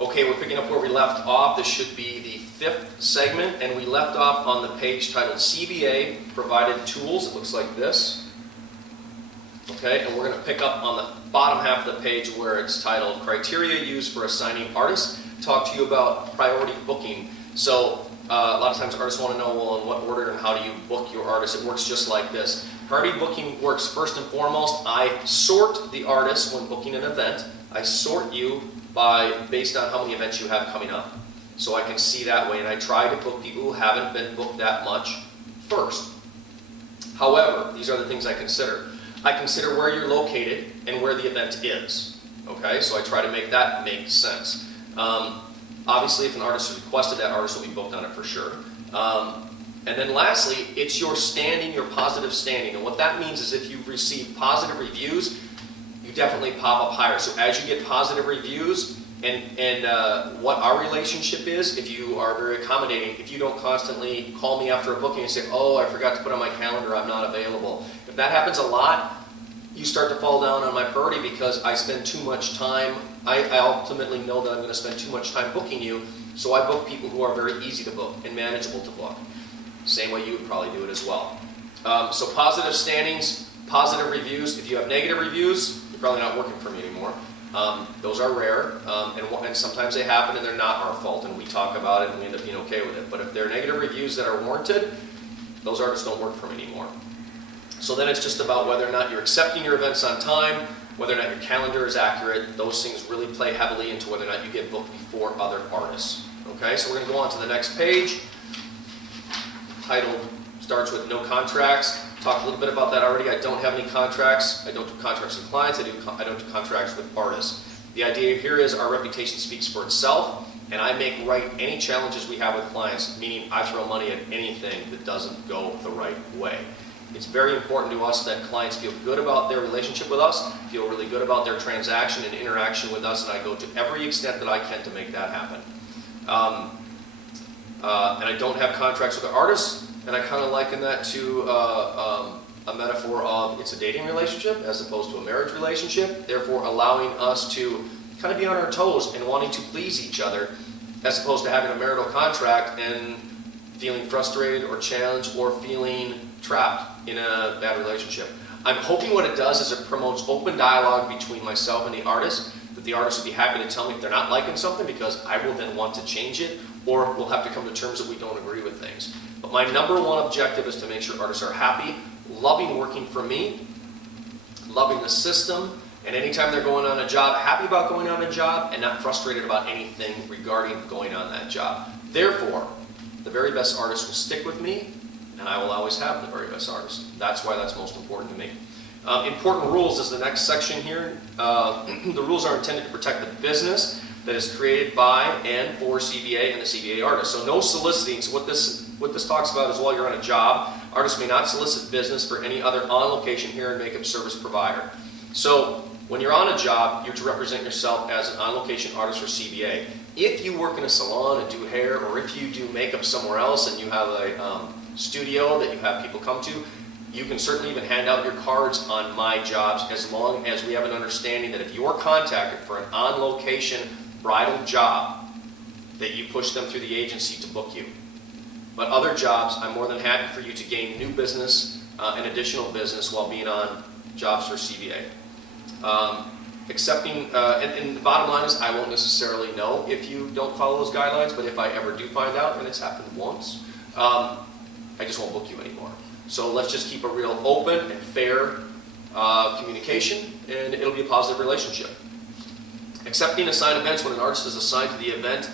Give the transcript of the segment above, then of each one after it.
Okay, we're picking up where we left off. This should be the 5th segment, and we left off on the page titled CBA Provided Tools. It looks like this. Okay, and we're going to pick up on the bottom half of the page where it's titled Criteria Used for Assigning Artists. Talk to you about priority booking. So a lot of times artists want to know, well, in what order and how do you book your artists? It works just like this. Priority booking works first and foremost. I sort the artists when booking an event. I sort you based on how many events you have coming up. So I can see that way, and I try to book people who haven't been booked that much first. However, these are the things I consider. I consider where you're located and where the event is. Okay, so I try to make that make sense. Obviously, if an artist has requested, that artist will be booked on it for sure. And then lastly, it's your standing, your positive standing. And what that means is if you've received positive reviews, you definitely pop up higher. So as you get positive reviews, and what our relationship is, if you are very accommodating, if you don't constantly call me after a booking and say, oh, I forgot to put on my calendar, I'm not available. If that happens a lot, you start to fall down on my priority because I spend too much time. I ultimately know that I'm going to spend too much time booking you, so I book people who are very easy to book and manageable to book. Same way you would probably do it as well. So positive standings, positive reviews. If you have negative reviews, you're probably not working for me anymore. Those are rare, and sometimes they happen and they're not our fault, and we talk about it and we end up being okay with it. But if they're negative reviews that are warranted, those artists don't work for me anymore. So then it's just about whether or not you're accepting your events on time, whether or not your calendar is accurate. Those things really play heavily into whether or not you get booked before other artists. Okay, so we're going to go on to the next page. Title starts with no contracts. Talked a little bit about that already. I don't have any contracts. I don't do contracts with clients. I don't do contracts with artists. The idea here is our reputation speaks for itself, and I make right any challenges we have with clients, meaning I throw money at anything that doesn't go the right way. It's very important to us that clients feel good about their relationship with us, feel really good about their transaction and interaction with us, and I go to every extent that I can to make that happen. And I don't have contracts with the artists, and I kind of liken that to a metaphor of it's a dating relationship as opposed to a marriage relationship, therefore allowing us to kind of be on our toes and wanting to please each other as opposed to having a marital contract and feeling frustrated or challenged or feeling trapped in a bad relationship. I'm hoping what it does is it promotes open dialogue between myself and the artist, that the artist will be happy to tell me if they're not liking something because I will then want to change it, or we'll have to come to terms that we don't agree with things. But my number one objective is to make sure artists are happy, loving working for me, loving the system, and anytime they're going on a job, happy about going on a job and not frustrated about anything regarding going on that job. Therefore, the very best artists will stick with me, and I will always have the very best artists. That's why that's most important to me. Important rules is the next section here. The rules are intended to protect the business that is created by and for CBA and the CBA artist. So no soliciting. So what this talks about is while you're on a job, artists may not solicit business for any other on-location hair and makeup service provider. So when you're on a job, you're to represent yourself as an on-location artist for CBA. If you work in a salon and do hair, or if you do makeup somewhere else and you have a studio that you have people come to, you can certainly even hand out your cards on my jobs as long as we have an understanding that if you're contacted for an on-location bridal job, that you push them through the agency to book you. But other jobs, I'm more than happy for you to gain new business and additional business while being on jobs for CBA. And the bottom line is I won't necessarily know if you don't follow those guidelines, but if I ever do find out, and it's happened once, I just won't book you anymore. So let's just keep a real open and fair communication, and it'll be a positive relationship. Accepting assigned events when an artist is assigned to the event,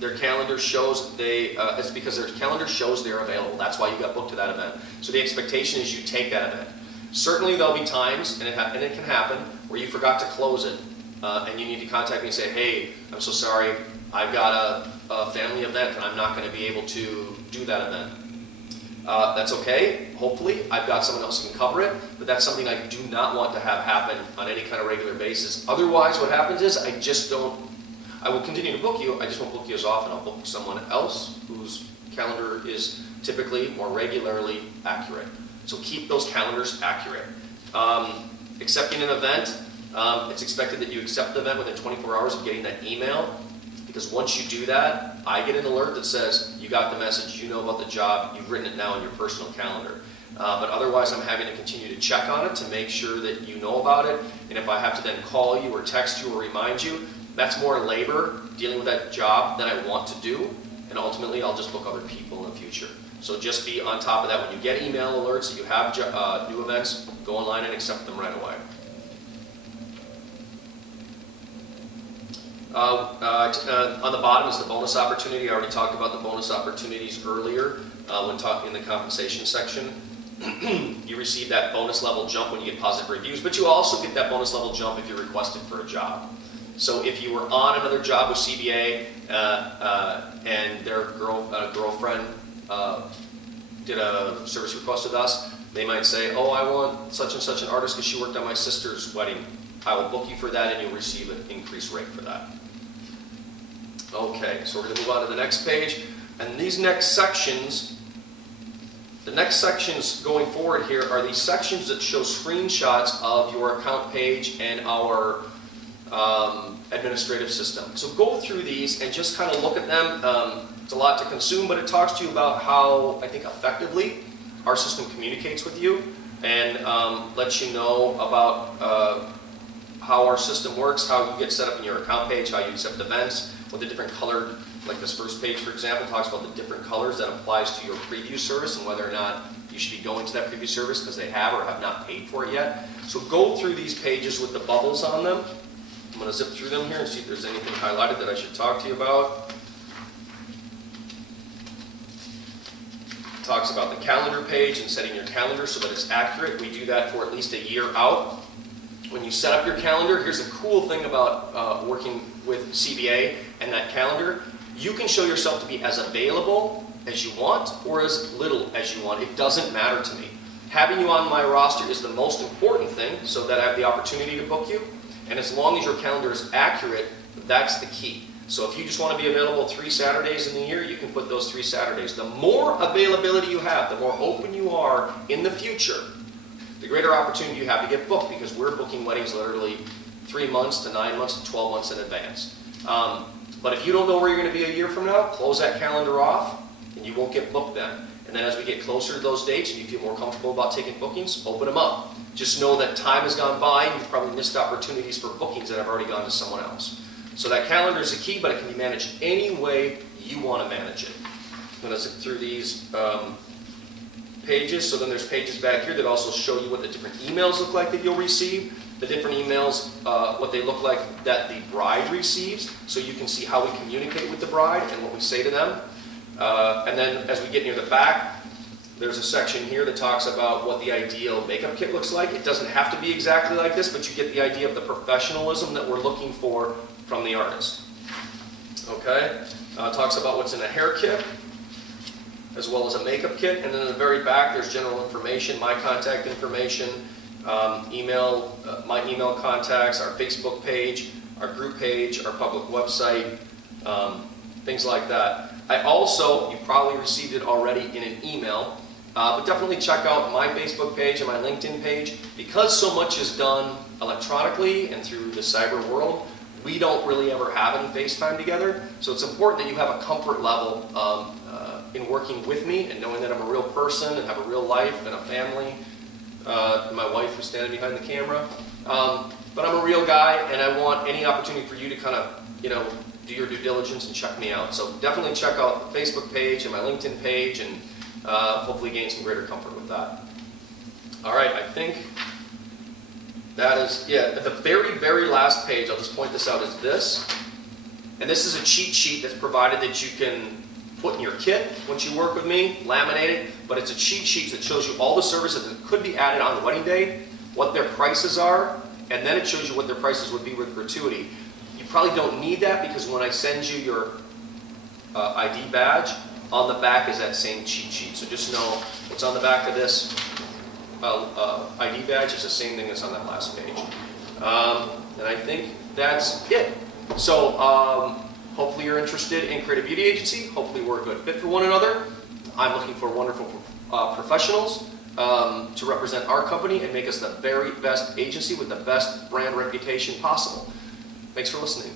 their calendar shows it's because their calendar shows they're available. That's why you got booked to that event. So the expectation is you take that event. Certainly there'll be times, and it can happen, where you forgot to close it, and you need to contact me and say, hey, I'm so sorry, I've got a family event and I'm not going to be able to do that event. That's okay. Hopefully, I've got someone else who can cover it, but that's something I do not want to have happen on any kind of regular basis. Otherwise, what happens is I will continue to book you, I just won't book you as often. I'll book someone else whose calendar is typically more regularly accurate. So keep those calendars accurate. Accepting an event, It's expected that you accept the event within 24 hours of getting that email, because once you do that, I get an alert that says, you got the message, you know about the job, you've written it now in your personal calendar. But otherwise, I'm having to continue to check on it to make sure that you know about it. And if I have to then call you or text you or remind you, that's more labor dealing with that job than I want to do. And ultimately, I'll just book other people in the future. So just be on top of that. When you get email alerts that you have new events, go online and accept them right away. On the bottom is the bonus opportunity. I already talked about the bonus opportunities earlier when talking in the compensation section. You receive that bonus level jump when you get positive reviews, but you also get that bonus level jump if you're requested for a job. So if you were on another job with CBA and their girlfriend did a service request with us, they might say, oh, I want such and such an artist because she worked on my sister's wedding. I will book you for that and you'll receive an increased rate for that. Okay, so we're going to move on to the next page. And these next sections, the next sections going forward here are these sections that show screenshots of your account page and our administrative system. So go through these and just kind of look at them. It's a lot to consume, but it talks to you about how, I think, effectively our system communicates with you and lets you know about how our system works, how you get set up in your account page, how you accept events, what the different colored, like this first page, for example, talks about the different colors that applies to your preview service and whether or not you should be going to that preview service because they have or have not paid for it yet. So go through these pages with the bubbles on them. I'm going to zip through them here and see if there's anything highlighted that I should talk to you about. It talks about the calendar page and setting your calendar so that it's accurate. We do that for at least a year out. When you set up your calendar, here's a cool thing about working with CBA and that calendar. You can show yourself to be as available as you want or as little as you want. It doesn't matter to me. Having you on my roster is the most important thing so that I have the opportunity to book you. And as long as your calendar is accurate, that's the key. So if you just want to be available 3 Saturdays in the year, you can put those 3 Saturdays. The more availability you have, the more open you are in the future, the greater opportunity you have to get booked, because we're booking weddings literally 3 months to 9 months to 12 months in advance. But if you don't know where you're going to be a year from now, close that calendar off and you won't get booked then. And then as we get closer to those dates and you feel more comfortable about taking bookings, open them up. Just know that time has gone by and you've probably missed opportunities for bookings that have already gone to someone else. So that calendar is the key, but it can be managed any way you want to manage it. I'm going to zip through these pages. So then there's pages back here that also show you what the different emails look like that you'll receive. The different emails, what they look like that the bride receives, so you can see how we communicate with the bride and what we say to them. And then as we get near the back, there's a section here that talks about what the ideal makeup kit looks like. It doesn't have to be exactly like this, but you get the idea of the professionalism that we're looking for from the artist. Okay? Talks about what's in a hair kit, as well as a makeup kit. And then in the very back, there's general information, my contact information, email, my email contacts, our Facebook page, our group page, our public website, things like that. I also, you probably received it already in an email, but definitely check out my Facebook page and my LinkedIn page. Because so much is done electronically and through the cyber world, we don't really ever have any FaceTime together. So it's important that you have a comfort level in working with me and knowing that I'm a real person and have a real life and a family. My wife is standing behind the camera. But I'm a real guy, and I want any opportunity for you to kind of, do your due diligence and check me out. So definitely check out the Facebook page and my LinkedIn page, and hopefully gain some greater comfort with that. All right, I think that is, at the very, very last page, I'll just point this out, is this. And this is a cheat sheet that's provided that you can put in your kit once you work with me, laminate it, but it's a cheat sheet that shows you all the services that could be added on the wedding day, what their prices are, and then it shows you what their prices would be with gratuity. You probably don't need that, because when I send you your ID badge, on the back is that same cheat sheet. So just know what's on the back of this ID badge is the same thing that's on that last page. And I think that's it. So hopefully you're interested in Creative Beauty Agency. Hopefully we're a good fit for one another. I'm looking for wonderful professionals. to represent our company and make us the very best agency with the best brand reputation possible. Thanks for listening.